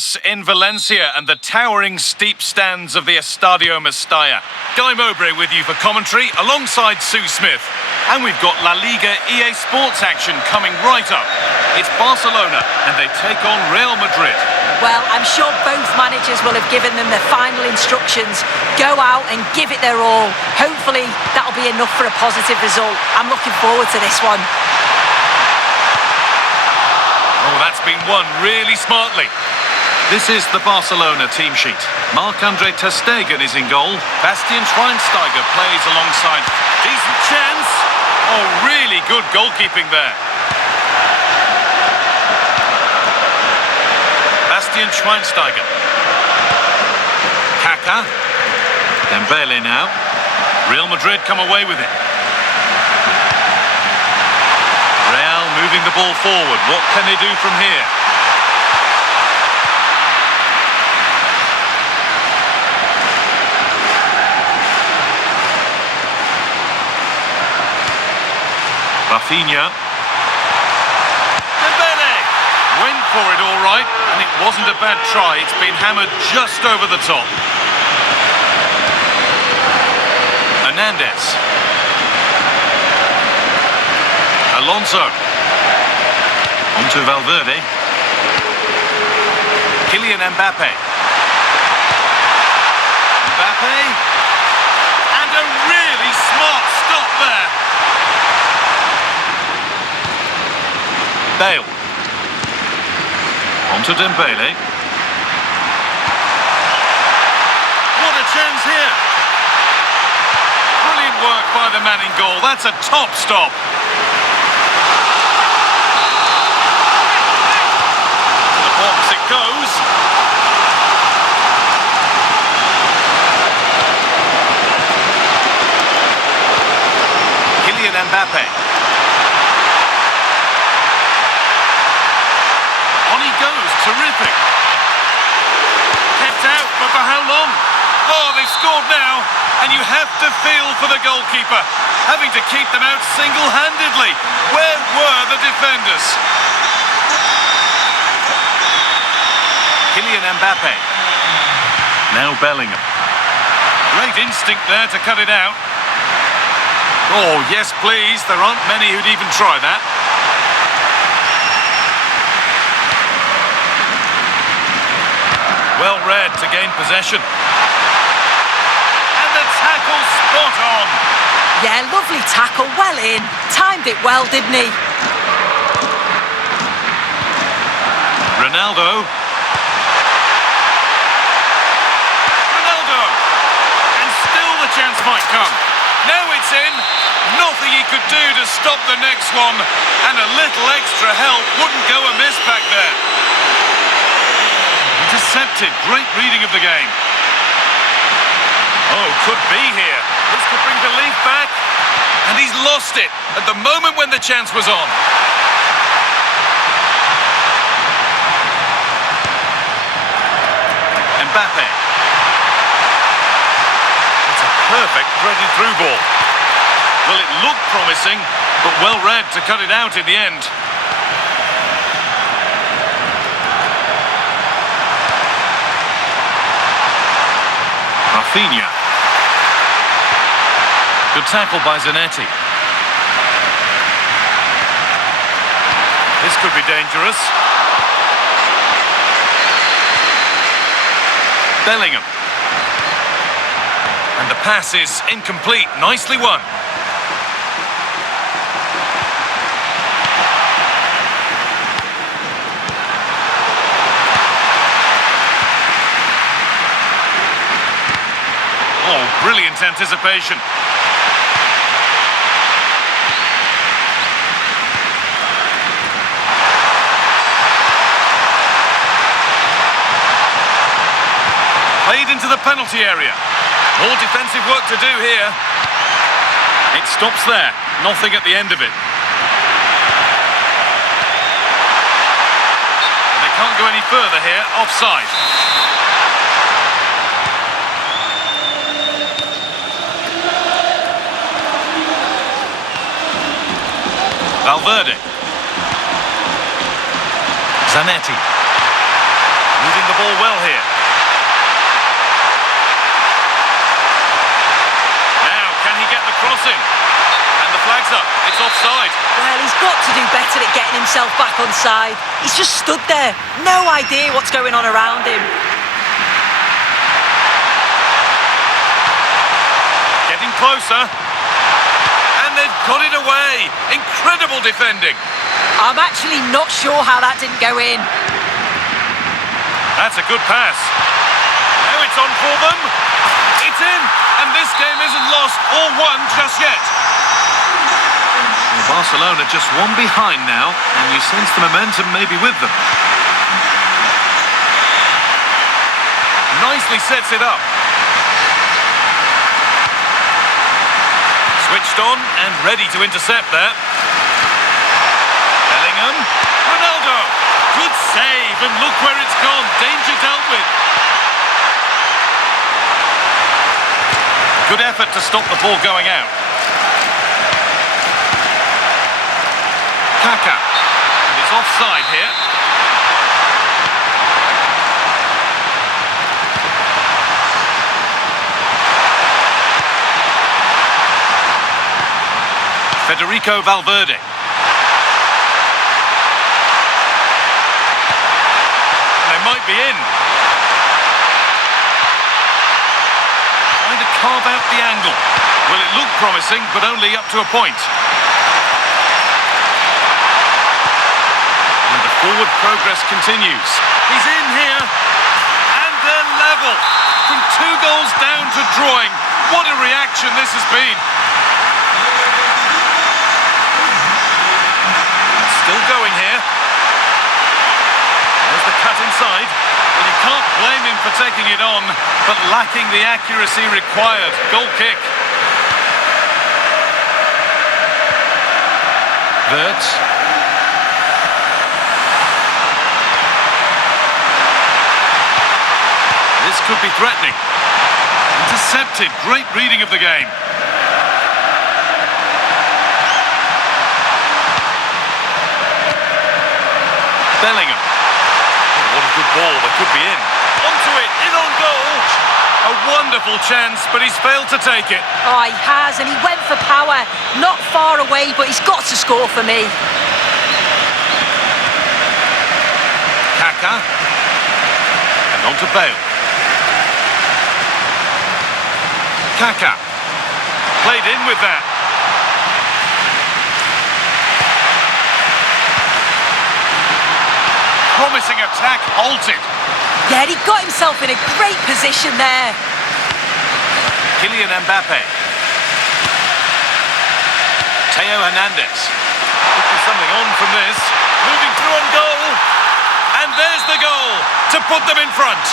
In Valencia and the towering steep stands of the Estadio Mestalla. Guy Mowbray with you for commentary alongside Sue Smith. And we've got La Liga EA Sports action coming right up. It's Barcelona and they take on Real Madrid. Well, I'm sure both managers will have given them their final instructions. Go out and give it their all. Hopefully that'll be enough for a positive result. I'm looking forward to this one. Oh, that's been won really smartly. This is the Barcelona team sheet. Marc-Andre ter Stegen is in goal. Bastian Schweinsteiger plays alongside. Decent chance. Oh, really good goalkeeping there. Bastian Schweinsteiger. Kaka. Bale now. Real Madrid come away with it. Real moving the ball forward. What can they do from here? Rafinha. Bale went for it all right, and it wasn't a bad try. It's been hammered just over the top. Hernandez. Alonso. Onto Valverde. Kylian Mbappé. Mbappé. And a really smart stop there. Bale. Onto Dembele. What a chance here. Brilliant work by the man in goal. That's a top stop. To the box it goes. Kylian Mbappé. Terrific. Kept out, but for how long? Oh, they've scored now, and you have to feel for the goalkeeper, having to keep them out single-handedly. Where were the defenders? Kylian Mbappé. Now Bellingham. Great instinct there to cut it out. Oh, yes, please. There aren't many who'd even try that. Well read to gain possession. And the tackle spot on. Yeah, lovely tackle, well in. Timed it well, didn't he? Ronaldo. And still the chance might come. Now it's in. Nothing he could do to stop the next one. And a little extra help wouldn't go amiss back there. Intercepted. Great reading of the game. Oh, could be here. This could bring belief back. And he's lost it at the moment when the chance was on. Mbappe. It's a perfect threaded through ball. Well, it looked promising, but well read to cut it out in the end. Rafinha. Good tackle by Zanetti. This could be dangerous. Bellingham. And the pass is incomplete. Nicely won. Oh, brilliant anticipation. Played into the penalty area. More defensive work to do here. It stops there. Nothing at the end of it. They can't go any further here. Offside. Valverde. Zanetti. Moving the ball well here. Now, can he get the crossing? And the flag's up. It's offside. Well, he's got to do better at getting himself back on side. He's just stood there. No idea what's going on around him. Getting closer. And they've got it away. Incredible defending. I'm actually not sure how that didn't go in. That's a good pass. Now it's on for them. It's in. And this game isn't lost or won just yet. Well, Barcelona just one behind now, and you sense the momentum maybe with them. Nicely sets it up. Switched on and ready to intercept there. Bellingham. Ronaldo. Good save, and look where it's gone. Danger dealt with. Good effort to stop the ball going out. Kaka. And he's offside here. Federico Valverde. They might be in. Trying to carve out the angle. Well, it looked promising, but only up to a point. And the forward progress continues. He's in here. And they're level. From 2 goals down to drawing. What a reaction this has been. Still going here. There's the cut inside. Well, you can't blame him for taking it on, but lacking the accuracy required. Goal kick. Wirtz. This could be threatening. Intercepted. Great reading of the game. Bellingham. Oh, what a good ball. They could be in. Onto it. In on goal. A wonderful chance, but he's failed to take it. Oh, he has, and he went for power. Not far away, but he's got to score for me. Kaka. And on to Bale. Kaka. Played in with that. Promising attack halted. Yeah, he got himself in a great position there. Kylian Mbappé. Theo Hernandez. Could be something on from this. Moving through on goal. And there's the goal to put them in front.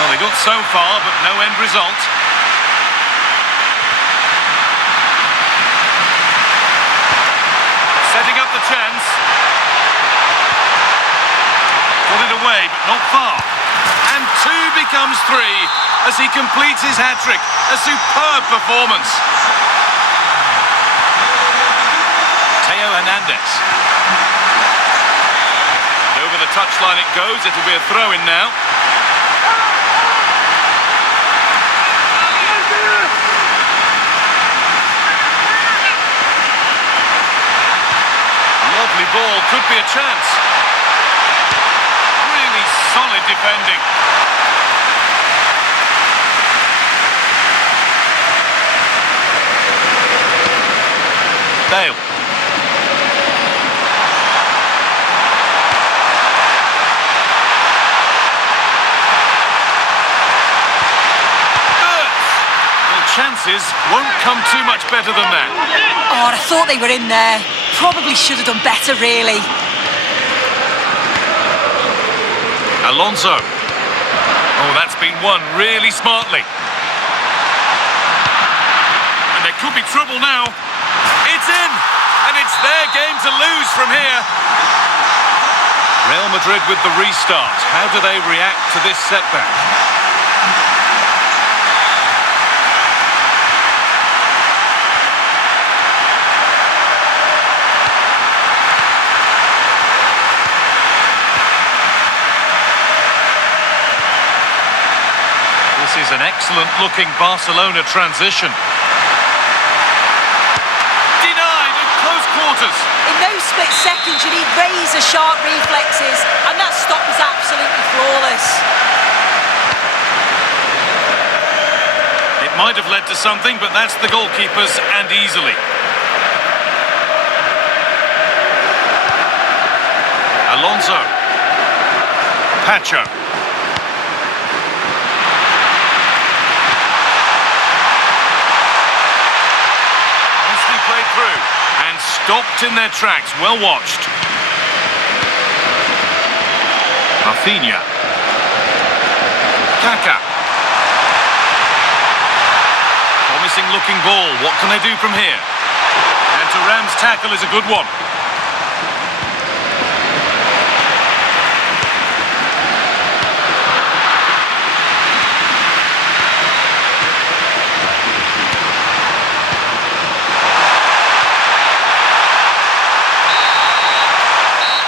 Well, they got so far, but no end result. Setting up the chance. Got it away, but not far. And 2 becomes 3 as he completes his hat-trick. A superb performance. Theo Hernandez. And over the touchline it goes. It'll be a throw-in now. Lovely ball, could be a chance. Really solid defending. Bale. Well, chances won't come too much better than that. Oh, I thought they were in there. Probably should have done better, really. Alonso. Oh, that's been won really smartly. And there could be trouble now. It's in! And it's their game to lose from here. Real Madrid with the restart. How do they react to this setback? an excellent-looking Barcelona transition. Denied at close quarters. In those split seconds, you need razor-sharp reflexes, and that stop was absolutely flawless. It might have led to something, but that's the goalkeepers, and easily. Alonso. Pacho. Nicely played through and stopped in their tracks. Well watched. Rafinha. Kaka. Promising looking ball. What can they do from here? And Thuram's tackle is a good one.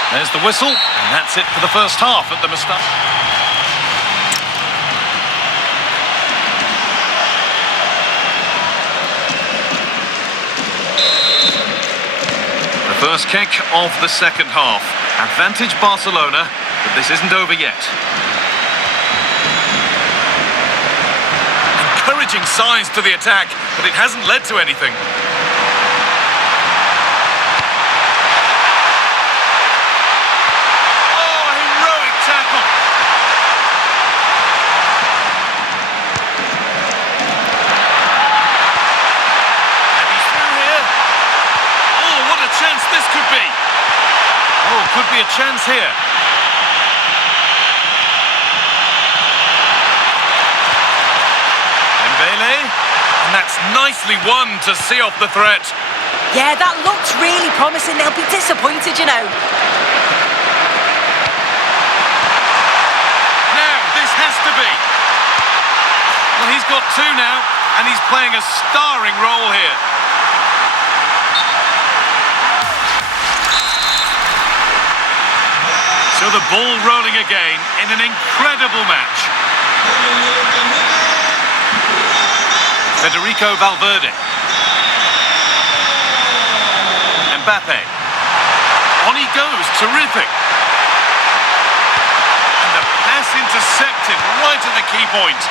There's the whistle, and that's it for the first half at the Matchday. The first kick of the second half. Advantage Barcelona, but this isn't over yet. Encouraging signs to the attack, but it hasn't led to anything. Could be a chance here. Bale, and that's nicely won to see off the threat. Yeah, that looks really promising. They'll be disappointed, you know. Now, this has to be. Well, he's got two now, and he's playing a starring role here. So the ball rolling again in an incredible match. Federico Valverde. Mbappe. On he goes, terrific. And the pass intercepted right at the key point.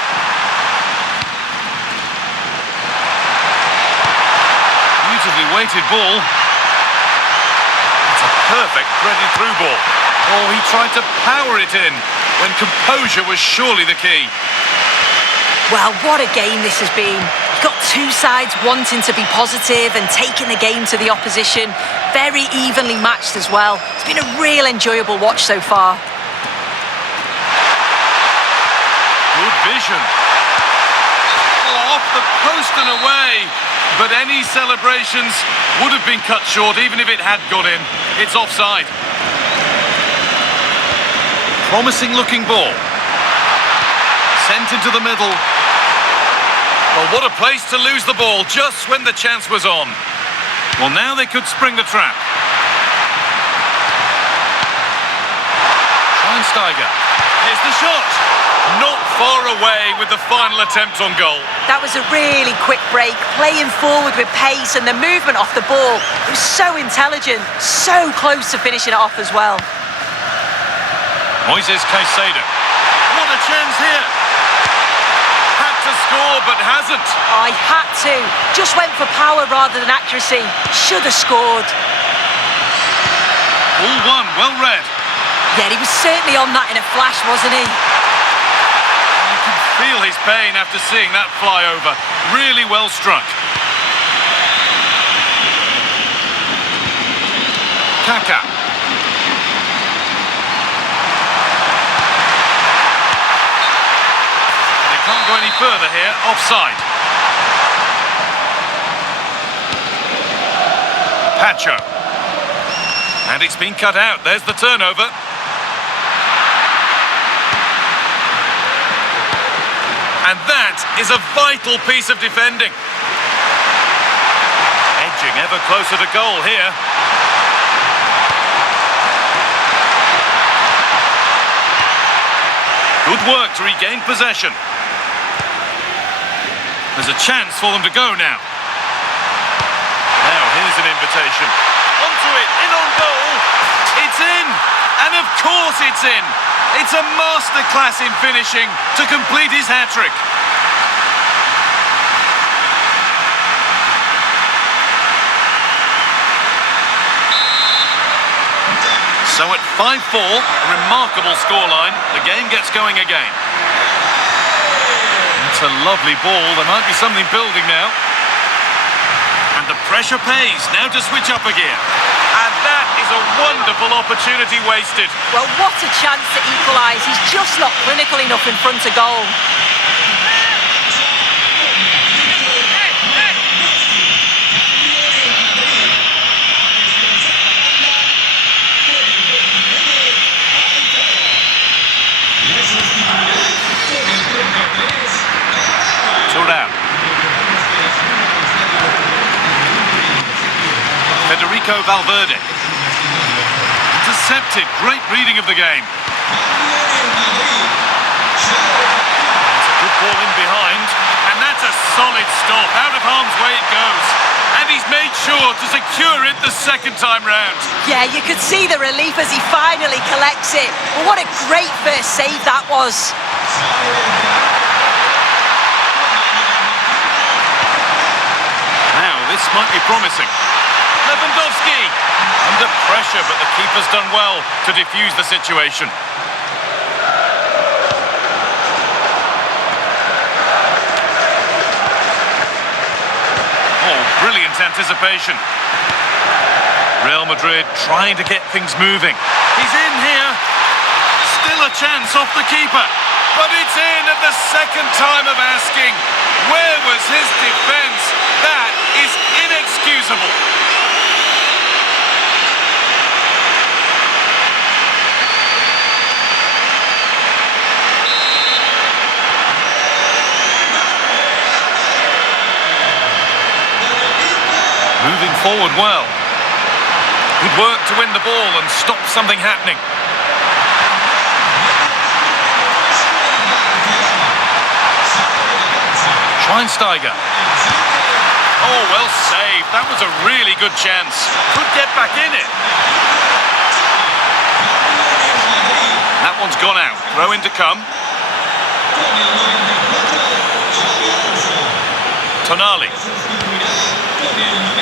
Beautifully weighted ball. It's a perfect threaded through ball. Oh, he tried to power it in when composure was surely the key. Well, what a game this has been. You've got two sides wanting to be positive and taking the game to the opposition. Very evenly matched as well. It's been a real enjoyable watch so far. Good vision. Oh, off the post and away. But any celebrations would have been cut short even if it had gone in. It's offside. Promising looking ball. Sent into the middle. Well, what a place to lose the ball just when the chance was on. Well, now they could spring the trap. Schweinsteiger. Here's the shot. Not far away with the final attempt on goal. That was a really quick break, playing forward with pace, and the movement off the ball. It was so intelligent, so close to finishing it off as well. Moises Caicedo. What a chance here. Had to score, but hasn't. I had to. Just went for power rather than accuracy. Should have scored. All one, well read. Yeah, he was certainly on that in a flash, wasn't he? You can feel his pain after seeing that fly over. Really well struck. Kaka. Can't go any further here, offside. Pacho. And it's been cut out, there's the turnover. And that is a vital piece of defending. Edging ever closer to goal here. Good work to regain possession. There's a chance for them to go now. Now here's an invitation. Onto it, in on goal. It's in, and of course it's in. It's a masterclass in finishing to complete his hat-trick. So at 5-4, a remarkable scoreline. The game gets going again. It's a lovely ball. There might be something building now. And the pressure pays. Now to switch up a gear. And that is a wonderful opportunity wasted. Well, what a chance to equalise. He's just not clinical enough in front of goal. Federico Valverde. Intercepted. Great reading of the game. It's a good ball in behind. And that's a solid stop. Out of harm's way it goes. And he's made sure to secure it the second time round. Yeah, you could see the relief as he finally collects it. Well, what a great first save that was. Now, this might be promising. Lewandowski under pressure, but the keeper's done well to defuse the situation. Oh, brilliant anticipation. Real Madrid trying to get things moving. He's in here. Still a chance off the keeper. But it's in at the second time of asking. Where was his defence? That is inexcusable. Moving forward well. Good work to win the ball and stop something happening. Schweinsteiger. Oh, well saved. That was a really good chance. Could get back in it. That one's gone out. Throw in to come. Tonali.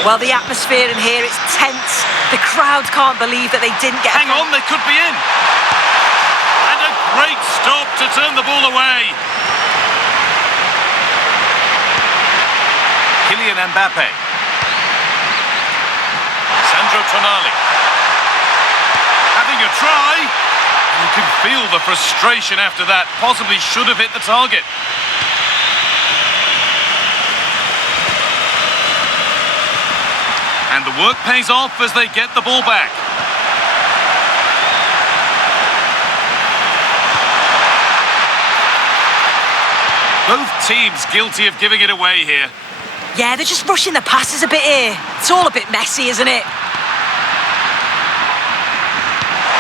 Well, the atmosphere in here, it's tense. The crowd can't believe that they didn't get... Hang on, they could be in. And a great stop to turn the ball away. Kylian Mbappé. Sandro Tonali. Having a try. You can feel the frustration after that. Possibly should have hit the target. And the work pays off as they get the ball back. Both teams guilty of giving it away here. Yeah, they're just rushing the passes a bit here. It's all a bit messy, isn't it?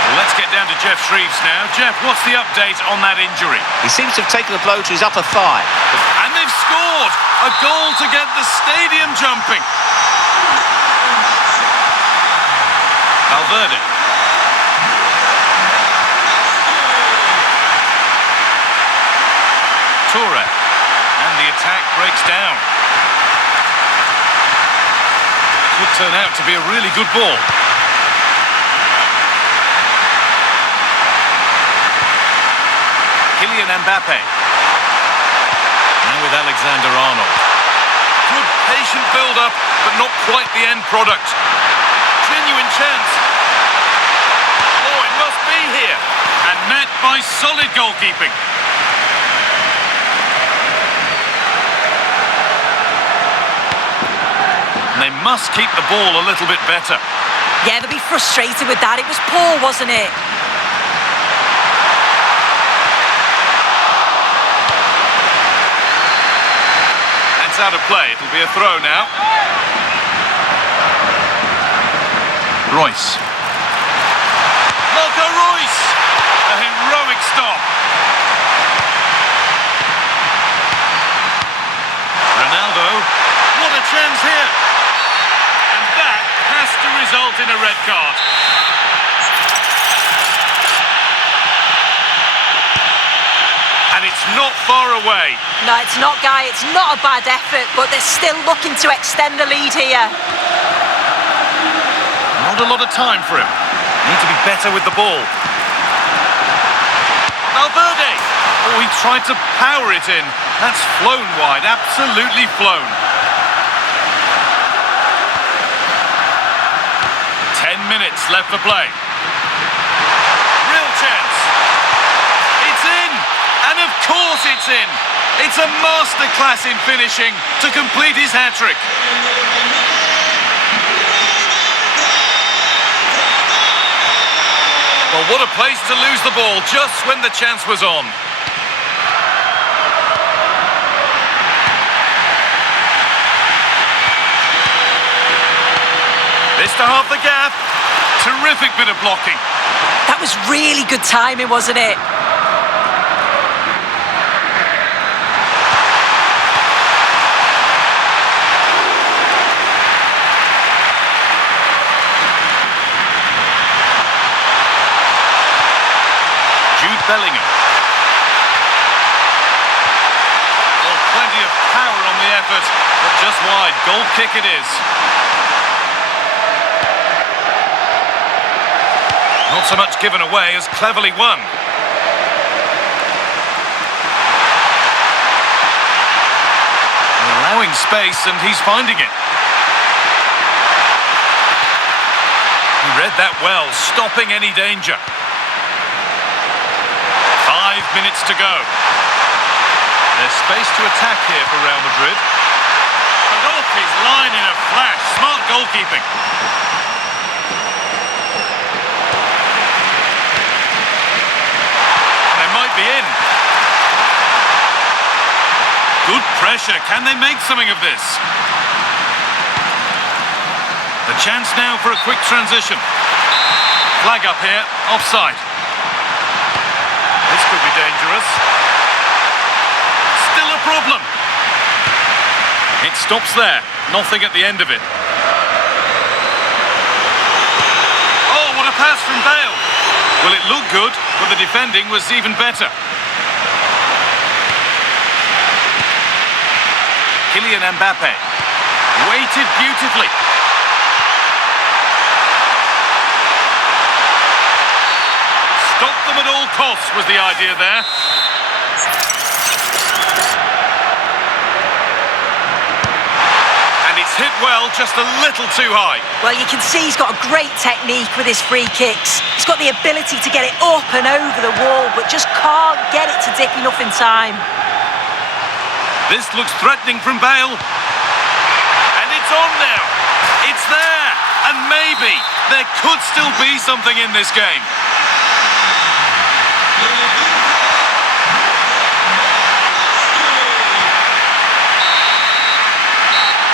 Well, let's get down to Jeff Shreves now. Jeff, what's the update on that injury? He seems to have taken the blow to his upper thigh. And they've scored! A goal to get the stadium jumping. Valverde. Toure. And the attack breaks down. Could turn out to be a really good ball. Kylian Mbappé. Now with Alexander-Arnold. Good patient build-up, but not quite the end product. Genuine chance. Oh, it must be here. And met by solid goalkeeping. And they must keep the ball a little bit better. Yeah, they'll be frustrated with that. It was poor, wasn't it? That's out of play. It'll be a throw now. Reus. Marco Reus! A heroic stop. Ronaldo. chance here. And that has to result in a red card. And it's not far away. No, it's not, Guy. It's not a bad effort, but they're still looking to extend the lead here. Not a lot of time for him. Need to be better with the ball. Valverde. Oh, he tried to power it in. That's flown wide, absolutely flown. 10 minutes left for play. Real chance. It's in. And of course it's in. It's a masterclass in finishing to complete his hat-trick. Well, what a place to lose the ball just when the chance was on. This to half the gap. Terrific bit of blocking. That was really good timing, wasn't it? Bellingham. Well, plenty of power on the effort, but just wide. Goal kick it is. Not so much given away as cleverly won. Allowing space, and he's finding it. He read that well, stopping any danger. 5 minutes to go. There's space to attack here for Real Madrid. And off his line in a flash. Smart goalkeeping. And they might be in. Good pressure. Can they make something of this? The chance now for a quick transition. Flag up here. Offside. This could be dangerous. Still a problem. It stops there. Nothing at the end of it. Oh, what a pass from Bale. Well, it looked good, but the defending was even better. Kylian Mbappé. Weighted beautifully. Stop them at all costs was the idea there. And it's hit well, just a little too high. Well, you can see he's got a great technique with his free kicks. He's got the ability to get it up and over the wall, but just can't get it to dip enough in time. This looks threatening from Bale. And it's on now. It's there. And maybe there could still be something in this game.